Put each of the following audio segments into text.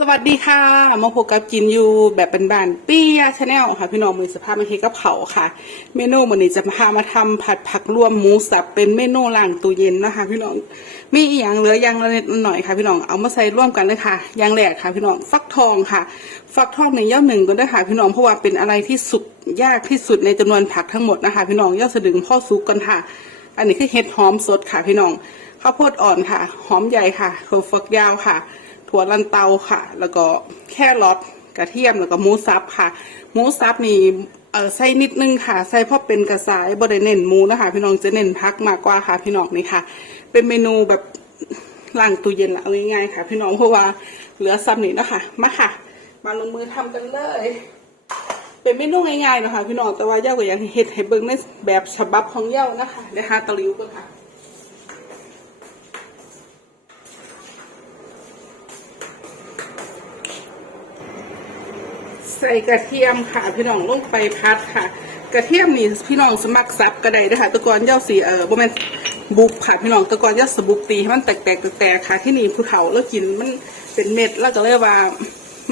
สวัสดีค่ะ มาพบกับกินอยู่แบบเป็นบานเปี้ยชาแนลค่ะ พี่น้องมือสภาพมาเฮกับเขาค่ะ เมนูวันนี้จะพามาทำผัดผักรวมหมูสับเป็นเมนูล้างตู้เย็นนะคะ พี่น้องมีอย่างเหลืออย่างละนิดหน่อยค่ะ พี่น้องเอามาใส่ร่วมกันเลยค่ะอย่างแรกค่ะ พี่น้องฟักทองค่ะ ฟักทองในย่อหนึ่งก็ได้ค่ะ พี่น้องเพราะว่าเป็นอะไรที่สุกยากที่สุดในจำนวนผักทั้งหมดนะคะ พี่น้องย่อสะดึงพ่อซุกกันค่ะ อันนี้คือเห็ดหอมสดค่ะ พี่น้องข้าวโพดอ่อนค่ะ หอมใหญ่ค่ะถั่วฝักยาวค่ะ ถั่วลันเตาค่ะ แล้วก็แค่รอทกระเทียมแล้วก็หมูสับค่ะหมูสับนี่เออใส่นิดนึงค่ะ ใส่เพราะเป็นกระสายบริเน้นหมูนะคะ พี่น้องจะเน้นพักมากกว่าค่ะ พี่น้องนี่ค่ะ เป็นเมนูแบบล้างตู้เย็นละเอาง่ายๆค่ะ พี่น้องเพราะว่าเหลือซ้ำนี่นะคะมาค่ะ มาลงมือทำกันเลย เป็นเมนูง่ายๆนะคะพี่น้องแต่ว่าเย้าก็ยังเฮ็ดให้เบิ่งในแบบฉบับของเย้านะคะเดี๋ยวหาตะลิวกันค่ะ ส่กระเทียมค่ะ พี่น้องลงไปพัดค่ะ กระเทียมนี่พี่น้องสมัครซับก็ได้เด้อค่ะตะกอนเย้าสีเออบ่แม่นบุกค่ะพี่น้องตะกอนเย้าสบุกตีให้มันแตกๆแตกค่ะที่นี่ผู้เฒ่าแล้วกินมันเป็นเม็ดแล้วก็เลยว่า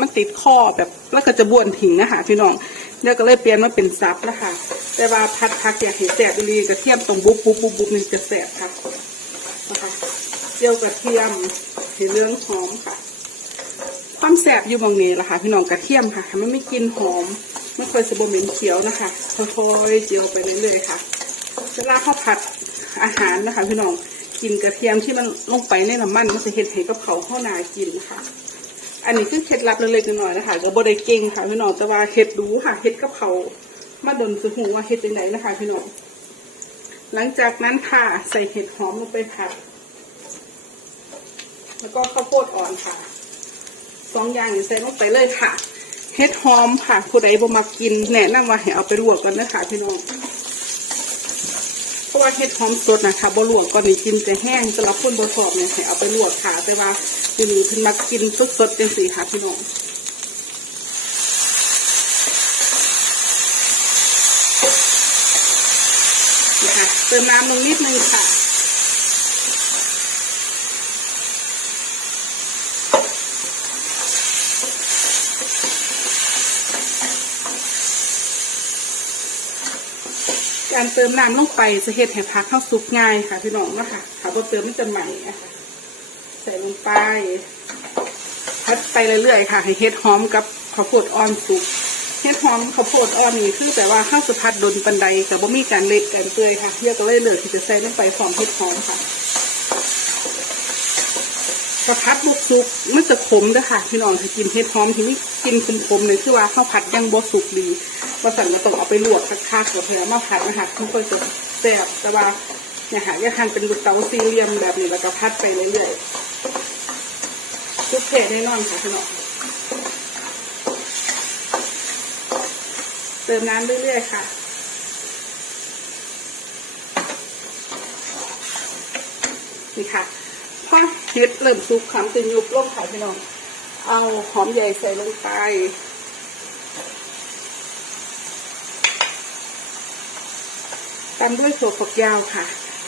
มันติดคอแบบแล้วก็จะบ้วนทิ้งนะคะพี่น้องแล้วก็เลยเปลี่ยนมาเป็นซับแล้วค่ะแต่ว่าพัดพักอยากเห็นแสบอีหลีกระเทียมตรงบุบบุบบุบบุบนี่จะแสบค่ะนะคะเจียวกระเทียมสีเหลืองหอมค่ะ ความแสบอยู่บางนี้ละค่ะพี่น้องกระเทียมค่ะมันไม่กินหอมไม่ค่อยสบู่เหม็นเขียวนะคะค่อยๆเจียวไปเรื่อยๆค่ะเวลาข้าวผัดอาหารนะคะ พี่น้องกินกระเทียมที่มันลงไปในน้ำมันมันจะเห็ดให้กับเขาข้าวนากินค่ะ อันนี้คือเคล็ดลับเล็กๆน้อยๆนะคะจะบดเก่งค่ะพี่น้องแต่ว่าเห็ดดูค่ะเห็ดกับเขามาดนสหูว่าเห็ดยังไงนะคะ พี่น้องหลังจากนั้นค่ะใส่เห็ดหอมลงไปผัดแล้วก็ข้าวโพดอ่อนค่ะ สองอย่างใส่ลงไปเลยค่ะเฮ็ดหอมค่ะผู้ใดบ่มากินแนะนำว่าให้เอาไปลวกกันนะคะพี่น้องเพราะว่าเฮ็ดหอมสดนะคะบ่ลวกก่อนนี่กินจะแห้งสำหรับคนบ่ชอบเนี่ยให้เอาไปลวกค่ะแต่ว่าทีนี้เพิ่นมากินสดๆจังซี่ค่ะพี่น้องนะคะเติมน้ำลงนิดนึงค่ะ การเติมน้ำลงไปจะเห็ดให้ผักเข้าสุกง่ายค่ะพี่น้องนะคะถ้าบ่เติมมันจะใหม่นะคะใส่ลงไปพัดไปเรื่อยๆค่ะ ให้เห็ดหอมกับข้าวโพดอ่อนสุกเห็ดหอมข้าวโพดอ่อนนี่คือแต่ว่าข้าวสุพัดดนปันใดกับบ่มีการเละกันเปื่อยค่ะเยอะก็เลยเลือที่จะใส่ลงไปหอมเห็ดหอมค่ะ กระพัดบุกสุกมันจะขมเด้วยค่ะพี่น้องถ้ากินเฮ็ดหอมที่ไม่กินขมๆเลยคือว่าข้าวผัดยังบ่สุกดีว่าสั่งก็ต้องเอาไปลวกคักๆกับเพื่อมาผัดนะคะมันก็จะแซ่บแต่ว่าเนี่ยค่ะอย่าหั่นเป็นลูกเต๋าสี่เหลี่ยมแบบนี้แล้วก็พัดไปเรื่อยๆทุกเพจแน่นอนค่ะพี่น้องเติมน้ำเรื่อยๆค่ะนี่ค่ะ พอเห็ดเริ่มสุกขำจะยุบลงค่ะพี่น้อง เอาหอมใหญ่ใส่ลงไปตามด้วยถั่วฝักยาวค่ะ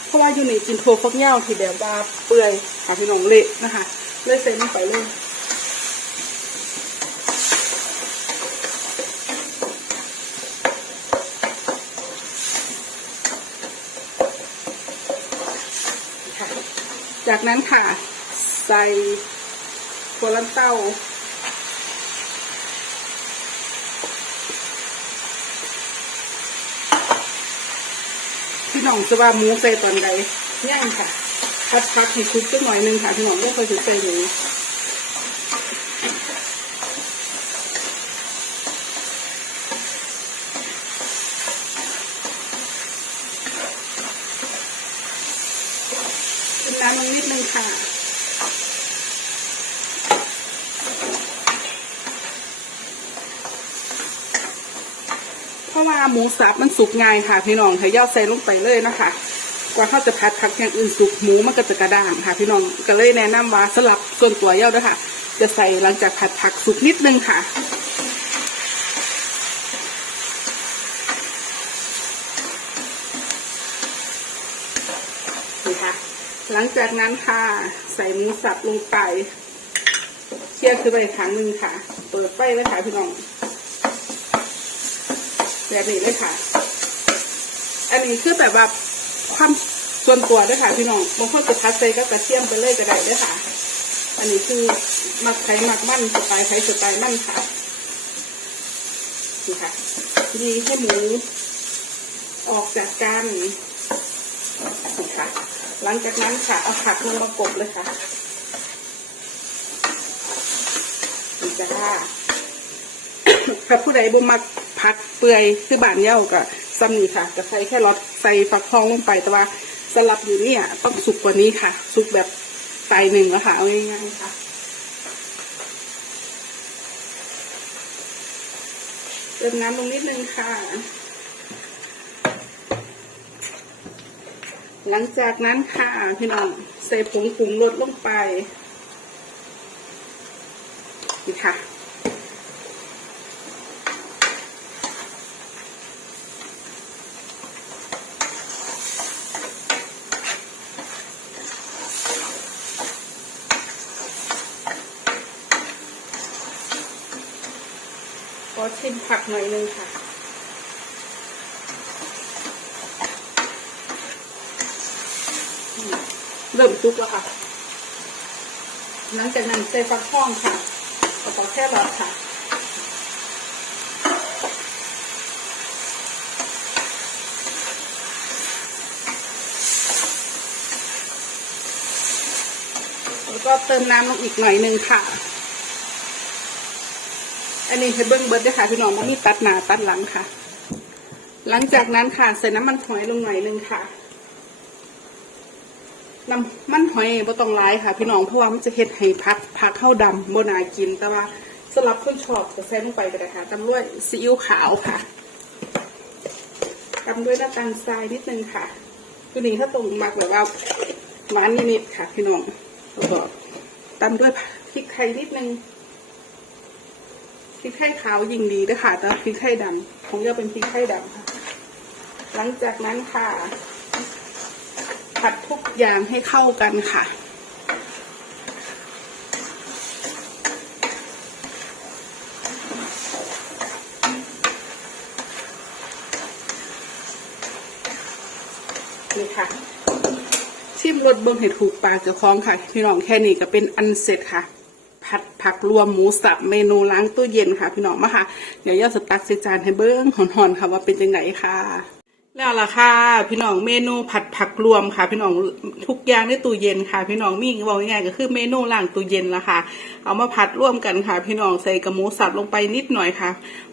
เพราะว่าอยู่ในกินถั่วฝักยาวที่แบบว่าเปื่อยค่ะพี่น้องเละนะคะ เลยใส่ลงไปเลย จากนั้นค่ะ ใส่ถั่วลันเต้า พี่น้องจะว่าหมูใส่ตอนใดย่างค่ะ พัดพักให้คุกสักหน่อยนึงค่ะ พี่น้องไม่เคยใส่หมูเป็นน้ำลงนิดนึง ค่ะเพราะว่าหมูสับมันสุกง่ายค่ะ พี่น้องถ้าย่อใส่ลงไปเลยนะคะ กว่าเขาจะผัดผักอย่างอื่นสุกหมูมันก็จะกระด้างค่ะ พี่น้องก็เลยแนะนำว่าสลับส่วนตัวเย่าด้วยค่ะ จะใส่หลังจากผัดผักสุกนิดนึงค่ะนี่ค่ะ หลังจากนั้นค่ะ ใส่หมูสับลงไปเลี่ยร์คือไปครั้งหนึ่งค่ะ เปิดไฟเลยค่ะพี่น้องแบบนี้เลยค่ะ อันนี้คือแบบว่าความส่วนตัวด้วยค่ะพี่น้องบางคนจะพัดใส่ก็กระเทียมไปเลยก็ได้ด้วยค่ะ อันนี้คือมักไข่มักมั่นสไตล์ไข่สไตล์มั่นค่ะนี่ค่ะดีให้หมูออกจากกันนี่ค่ะ หลังจากนั้นค่ะ เอาผักลงมากบเลยค่ะนี่จ้าถ้าผู้ใดบ่มักผักเปื่อยคือบานเย้าก็ซ้ำนี่ค่ะจะใส่แค่รสใส่ฟักทองลงไปแต่ว่าสลับอยู่นี่อะต้องสุกกว่านี้ค่ะ สุกแบบไตหนึ่งแล้วค่ะเอาง่ายๆค่ะเติมน้ำลงนิดนึงค่ะ หลังจากนั้นค่ะพี่น้องใส่ผงปรุงรสลงไปนี่ค่ะ ขอชิมผักหน่อยนึงค่ะ เริ่มซุกแล้วค่ะ หลังจากนั้นใส่ฟักทองค่ะแล้วก็แค่รอทค่ะแล้วก็เติมน้ำลงอีกหน่อยนึงค่ะ อันนี้ให้เบิ้งเบิร์ดด้วยค่ะพี่น้องมันมีตัดหนาตัดหลังค่ะ หลังจากนั้นค่ะใส่น้ำมันหอยลงหน่อยนึงค่ะ น้ำมันหอยบ่ต้องร้ายค่ะ พี่น้องเพราะว่ามันจะเฮ็ดให้พักพักเข้าดำบ่น่ากิน แต่ว่าสำหรับคนชอบจะใส่ลงไปก็ได้ค่ะตามด้วยซีอิ๊วขาวค่ะตามด้วยน้ำตาลทรายนิดนึงค่ะตัวนี้ถ้าตรงมักแบบว่าหวานนิดๆค่ะ พี่น้องแล้วก็ตามด้วยพริกไทยนิดนึงพริกไทยขาวยิ่งดีด้วยค่ะแต่พริกไทยดำของเราเป็นพริกไทยดำค่ะ หลังจากนั้นค่ะ ผัดทุกอย่างให้เข้ากันค่ะ นี่ค่ะ ชิมรสเบิ่งให้ถูกปากเจ้าของค่ะ พี่น้องแค่นี้ก็เป็นอันเสร็จค่ะผัดผักรวมหมูสับเมนูล้างตู้เย็นค่ะ พี่น้องมาค่ะ เดี๋ยวย่าสตักใส่จานให้เบิ้งหอนๆค่ะว่าเป็นยังไงค่ะ แล้วล่ะค่ะ พี่น้องเมนูผัดผักรวมค่ะ พี่น้องทุกอย่างในตู้เย็นค่ะ พี่น้องมีบอกง่ายๆก็คือเมนูล้างตู้เย็นละค่ะ เอามาผัดร่วมกันค่ะ พี่น้องใส่กับหมูสับลงไปนิดหน่อยค่ะ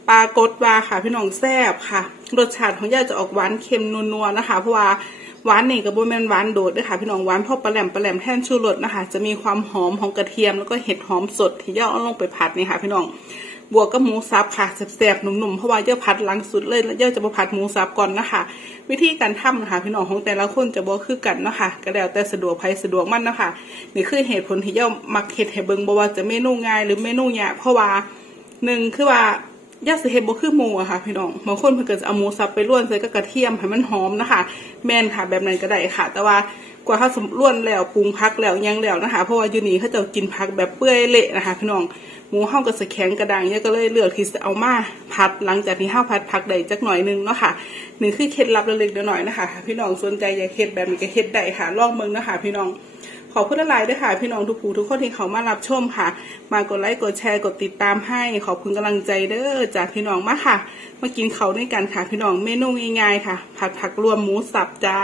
ปลากดว่าค่ะ พี่น้องแซ่บค่ะ รสชาติของย่าจะออกหวานเค็มนัวๆนะคะ เพราะว่าหวานนี่กับโบแมนหวานโดดด้วยค่ะ พี่น้องหวานพราะปลาแหลมปลาแหลมแท่นชูรสนะคะ จะมีความหอมของกระเทียมแล้วก็เห็ดหอมสดที่ย่าเอาลงไปผัดนี่ค่ะ พี่น้อง บวกกับหมูสับค่ะแซ่บๆหนุ่มๆเพราะว่าเย่าผัดหลังสุดเลยแล้วเย่าจะมาผัดหมูสับก่อนนะคะ วิธีการทำนะคะพี่น้องของแต่ละคนจะบ่คือกันนะคะก็แล้วแต่สะดวกใครสะดวกมันนะคะนี่คือเหตุผลที่ย่ามักเฮ็ดให้เบิงบ่ว่าจะเมนูง่ายหรือเมนูยากเพราะว่าหนึ่งคือว่ายาสเฮ็ดบ่คือหมูอะค่ะพี่น้องบางคนเพิ่นก็จะเอาหมูสับไปล้วนใส่กับกระเทียมให้มันหอมนะคะ แม่นค่ะแบบนั้นก็ได้ค่ะ แต่ว่า กว่าเขาสมล้วนแล้วปรุงพักแล้วยังแล้วนะคะ เพราะว่ายูนี่เขาจะกินผักแบบเปื่อยเละนะคะพี่น้องหมูเฮาก็สิแข็งกระด้างเนี่ยก็เลยเลือกที่จะเอามาผัดหลังจากที่เฮาผัดผักได้จักหน่อยหนึงเนาะค่ะนี่คือเคล็ดลับเล็กๆน้อยๆนะคะ พี่น้องสนใจอยากเฮ็ดแบบนี้ก็เฮ็ดได้ค่ะลองเบิ่งนะคะพี่น้องขอบคุณหลายด้วยค่ะ พี่น้องทุกผู้ทุกคนที่เขามารับชมค่ะ มากดไลค์กดแชร์กดติดตามให้ ขอบคุณกำลังใจเด้อจากพี่น้องมาค่ะ มากินเขาด้วยกันค่ะ พี่น้องเมนูง่ายๆค่ะ ผัดผักรวมหมูสับจ้า